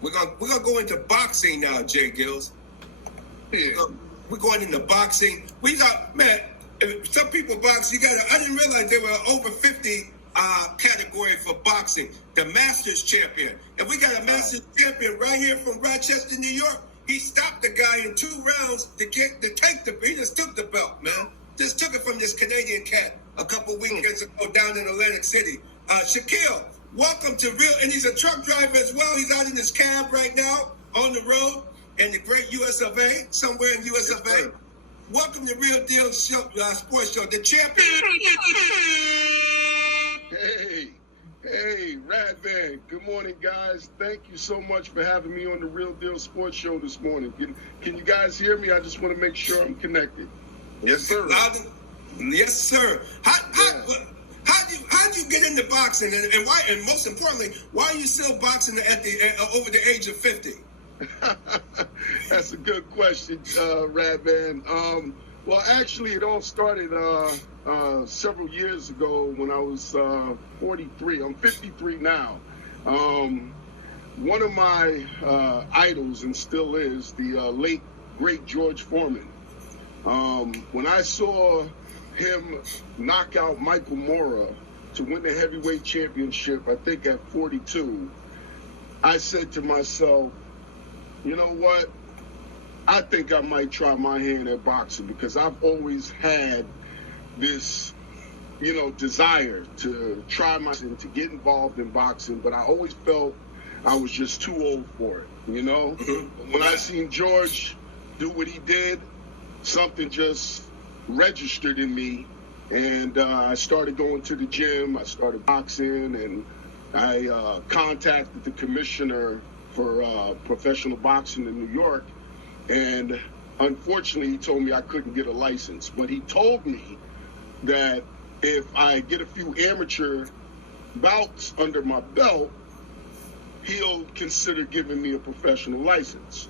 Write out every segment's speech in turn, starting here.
We're gonna go into boxing now, Jay Gills. Yeah. We're going into boxing. We got, man, some people box. I didn't realize there were over 50 category for boxing. The Masters champion, and we got a Masters champion right here from Rochester, New York. He stopped the guy in 2 rounds to take the. He just took the belt, man. Just took it from this Canadian cat a couple weekends ago down in Atlantic City. Shikil, welcome to Real, and he's a truck driver as well. He's out in his cab right now on the road in the great US of A, somewhere in US of A. Welcome to Real Deal Sports Show, the champion. Hey, Rad Van. Good morning, guys. Thank you so much for having me on the Real Deal Sports Show this morning. Can you guys hear me? I just want to make sure I'm connected. Yes, sir. Yes, sir. How'd you get into boxing, and why? And most importantly, why are you still boxing at over the age of 50? That's a good question, Rad Van. Well, actually, it all started several years ago when I was 43. I'm 53 now. One of my idols, and still is, the late, great George Foreman. When I saw him knock out Michael Mora to win the heavyweight championship, I think at 42, I said to myself, you know what? I think I might try my hand at boxing, because I've always had this, desire to try and to get involved in boxing, but I always felt I was just too old for it, Mm-hmm. When I seen George do what he did, something just registered in me, and I started going to the gym. I started boxing, and I contacted the commissioner for professional boxing in New York, and unfortunately he told me I couldn't get a license, but he told me that if I get a few amateur bouts under my belt, he'll consider giving me a professional license.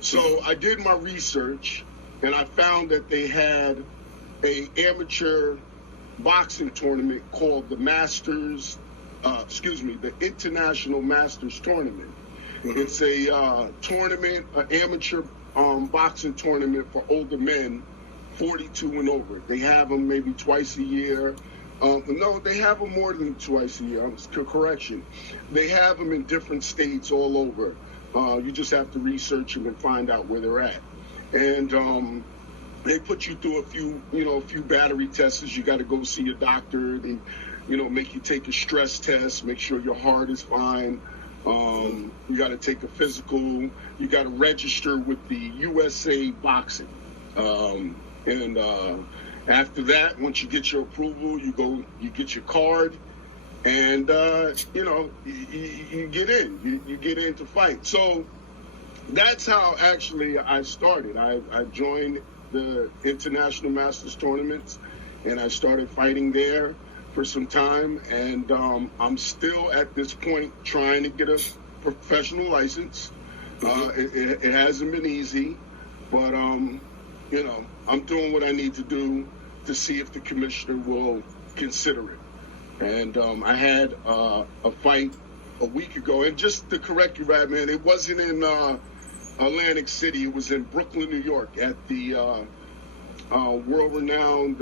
So I did my research, and I found that they had a amateur boxing tournament called the the International Masters Tournament. Mm-hmm. It's a tournament, an amateur boxing tournament for older men, 42 and over. They have them maybe twice a year. No, they have them more than twice a year. Correction. They have them in different states all over. You just have to research them and find out where they're at. And they put you through a few battery tests. You got to go see a doctor. They, make you take a stress test, make sure your heart is fine. You got to take a physical. You got to register with the USA Boxing. And after that, once you get your approval, you get your card, and you get in. You get in to fight. So that's how actually I started. I joined the International Masters tournaments, and I started fighting there for some time, and I'm still at this point trying to get a professional license. It hasn't been easy, but I'm doing what I need to do to see if the commissioner will consider it. And I had a fight a week ago, and just to correct you, Rad Man, it wasn't in Atlantic City. It was in Brooklyn, New York, at the world-renowned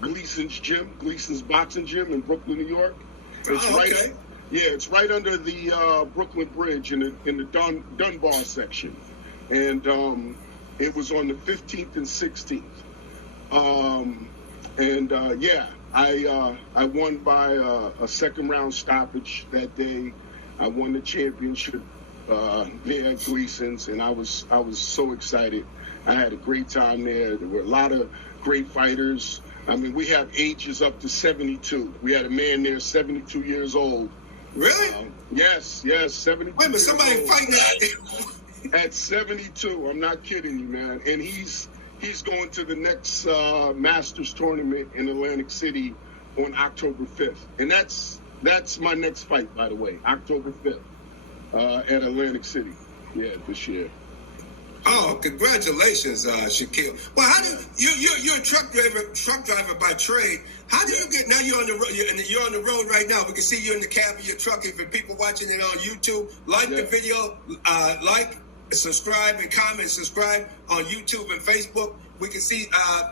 Gleason's Boxing Gym in Brooklyn, New York. It's it's right under the Brooklyn Bridge in the Dunbar section, and it was on the 15th and 16th. I won by a second round stoppage that day. I won the championship there at Gleason's, and I was so excited. I had a great time there. There were a lot of great fighters. I mean, we have ages up to 72. We had a man there, 72 years old. Really? Yes, 72. Wait a minute, somebody fighting at 72. I'm not kidding you, man. And he's going to the next Masters tournament in Atlantic City on October 5th. And that's my next fight, by the way, October 5th at Atlantic City. Yeah, this year. Oh, congratulations, Shikil. Well, how do you're a truck driver by trade? How do you get now? You're on the road. You're on the road right now. We can see you in the cab of your truck. If people watching it on YouTube, like the video, like, subscribe, and comment. Subscribe on YouTube and Facebook. We can see.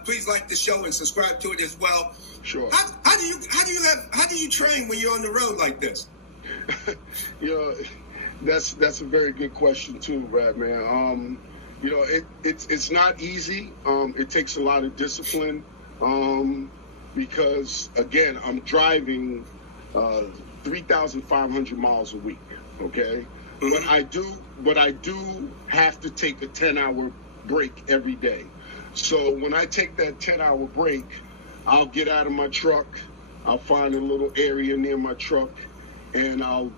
Please like the show and subscribe to it as well. Sure. How do you train when you're on the road like this? That's a very good question too, Brad, man. It's not easy. It takes a lot of discipline because, again, I'm driving 3,500 miles a week. Okay, but I do have to take a 10-hour break every day. So when I take that 10-hour break, I'll get out of my truck. I'll find a little area near my truck, and I'll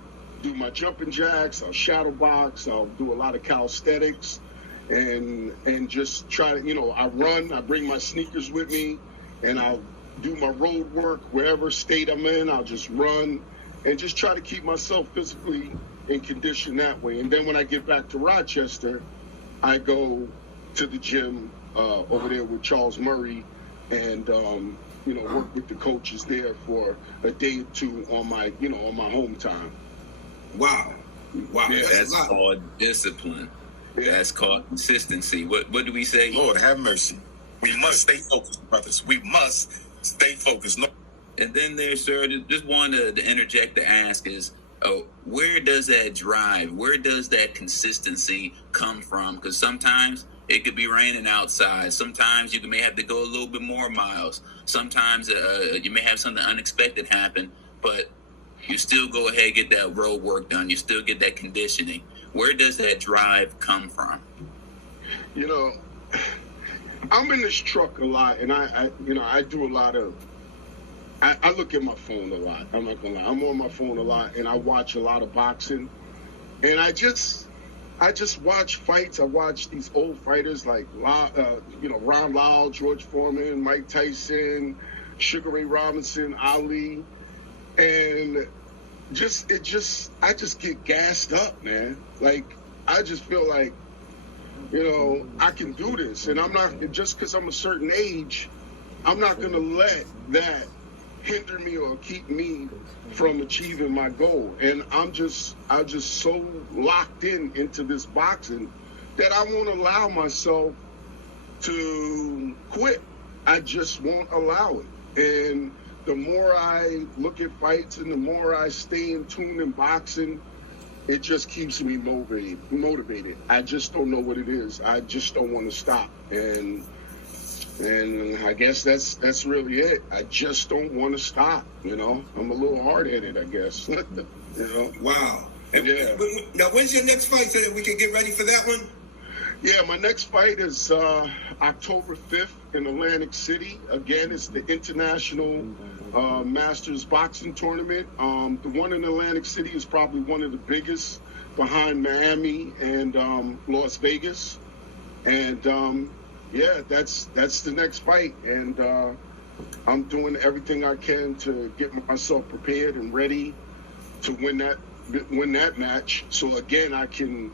do my jumping jacks. I'll shadow box. I'll do a lot of calisthenics. And just try to, I run, I bring my sneakers with me, and I'll do my road work wherever state I'm in. I'll just run and just try to keep myself physically in condition that way. And then when I get back to Rochester, I go to the gym over there with Charles Murray and, work with the coaches there for a day or two on my home time. Wow. Yeah, that's called discipline. That's called consistency. What do we say? Lord have mercy. We must stay focused, brothers. We must stay focused. And then there's, sir, just wanted to interject to ask is, where does that drive? Where does that consistency come from? Because sometimes it could be raining outside. Sometimes you may have to go a little bit more miles. Sometimes you may have something unexpected happen, but you still go ahead and get that road work done. You still get that conditioning. Where does that drive come from? I'm in this truck a lot, and I do a lot of. I look at my phone a lot. I'm not gonna lie. I'm on my phone a lot, and I watch a lot of boxing. And I just watch fights. I watch these old fighters like Ron Lyle, George Foreman, Mike Tyson, Sugar Ray Robinson, Ali, and I just get gassed up, man. Like, I just feel like, I can do this. And I'm not, just because I'm a certain age, I'm not going to let that hinder me or keep me from achieving my goal. And I'm just so locked into this boxing that I won't allow myself to quit. I just won't allow it. And the more I look at fights and the more I stay in tune in boxing, it just keeps me motivated. I just don't know what it is. I just don't want to stop. And I guess that's really it. I just don't want to stop, I'm a little hard-headed, I guess. Wow. Yeah. Now, when's your next fight so that we can get ready for that one? Yeah, my next fight is October 5th in Atlantic City. Again, it's the International Masters Boxing Tournament. The one in Atlantic City is probably one of the biggest behind Miami and Las Vegas. And, that's the next fight. And I'm doing everything I can to get myself prepared and ready to win that match. So, again, I can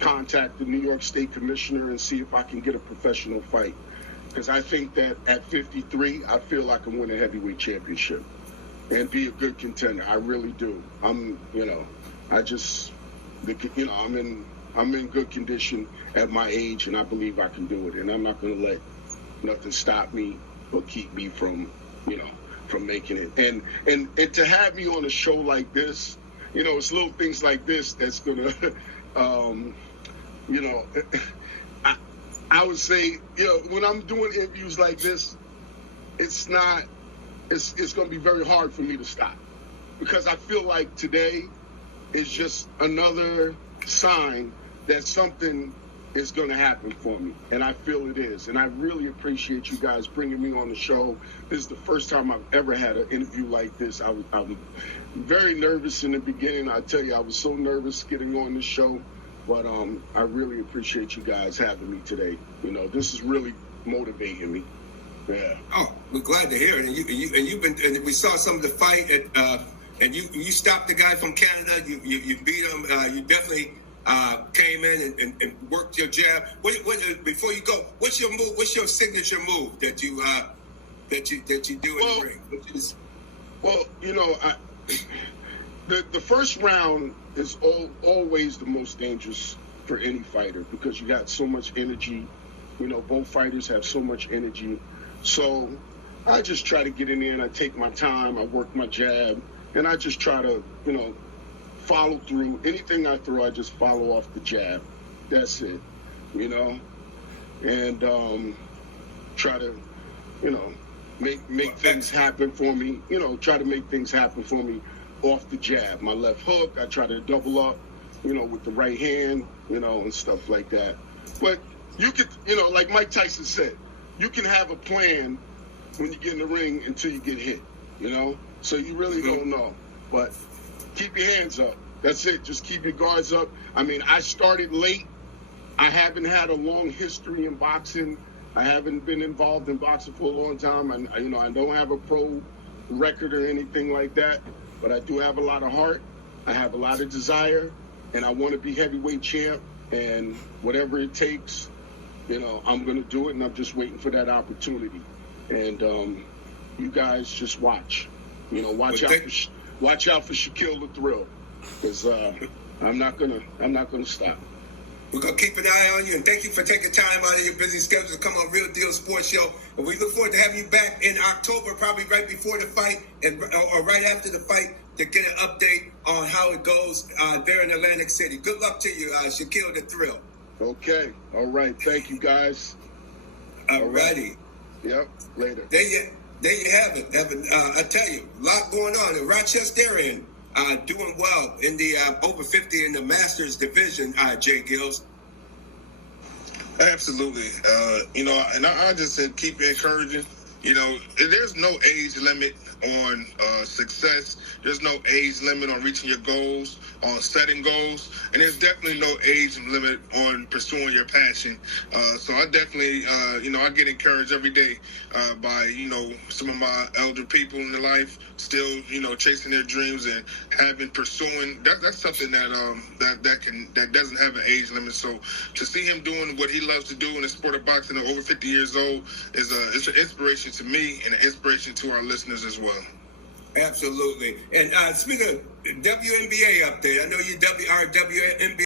contact the New York State Commissioner and see if I can get a professional fight. Because I think that at 53, I feel I can win a heavyweight championship and be a good contender. I really do. I'm in good condition at my age, and I believe I can do it. And I'm not going to let nothing stop me or keep me from making it. And to have me on a show like this, it's little things like this that's going to, I would say, when I'm doing interviews like this, it's going to be very hard for me to stop, because I feel like today is just another sign that something is going to happen for me, and I feel it is. And I really appreciate you guys bringing me on the show. This is the first time I've ever had an interview like this. I was very nervous in the beginning. I tell you, I was so nervous getting on the show. But I really appreciate you guys having me today. This is really motivating me. Yeah. Oh, we're glad to hear it. And we saw some of the fight and you stopped the guy from Canada. You beat him. You definitely came in and worked your jab. Before you go, what's your move? What's your signature move that you do in the ring? Well, you know, the first round is always the most dangerous for any fighter because you got so much energy. You know, both fighters have so much energy. So I just try to get in there and I take my time. I work my jab, and I just try to, you know, follow through. Anything I throw, I just follow off the jab. That's it, you know, and try to, you know, make things happen for me. You know, try to make things happen for me off the jab. My left hook, I try to double up, you know, with the right hand, you know, and stuff like that. But you could, you know, like Mike Tyson said, you can have a plan when you get in the ring until you get hit, you know? So you really don't know. But keep your hands up. That's it. Just keep your guards up. I mean, I started late. I haven't had a long history in boxing. I haven't been involved in boxing for a long time. And, you know, I don't have a pro record or anything like that. But I do have a lot of heart. I have a lot of desire. And I want to be heavyweight champ. And whatever it takes, you know, I'm going to do it. And I'm just waiting for that opportunity. And you guys just watch. You know, watch out for Shikil the Thrill. Because I'm not gonna stop. We're gonna keep an eye on you, and thank you for taking time out of your busy schedule to come on Real Deal Sports Show. And we look forward to having you back in October, probably right before the fight or right after the fight, to get an update on how it goes there in Atlantic City. Good luck to you, Shikil the Thrill. Okay. All right. Thank you, guys. All righty. Yep. Later. There you have it, Evan. I tell you, a lot going on. The Rochesterian doing well in the over 50 in the Masters division, Jay Gills. Absolutely. You know, and I just said keep encouraging. You know, there's no age limit on success. There's no age limit on reaching your goals, on setting goals, and there's definitely no age limit on pursuing your passion. So I definitely, you know, I get encouraged every day by, you know, some of my elder people in their life still, you know, chasing their dreams and pursuing. That's something that doesn't have an age limit. So to see him doing what he loves to do in the sport of boxing at over 50 years old it's an inspiration to me and an inspiration to our listeners as well. Absolutely. And speaking of WNBA update, I know you are WNBA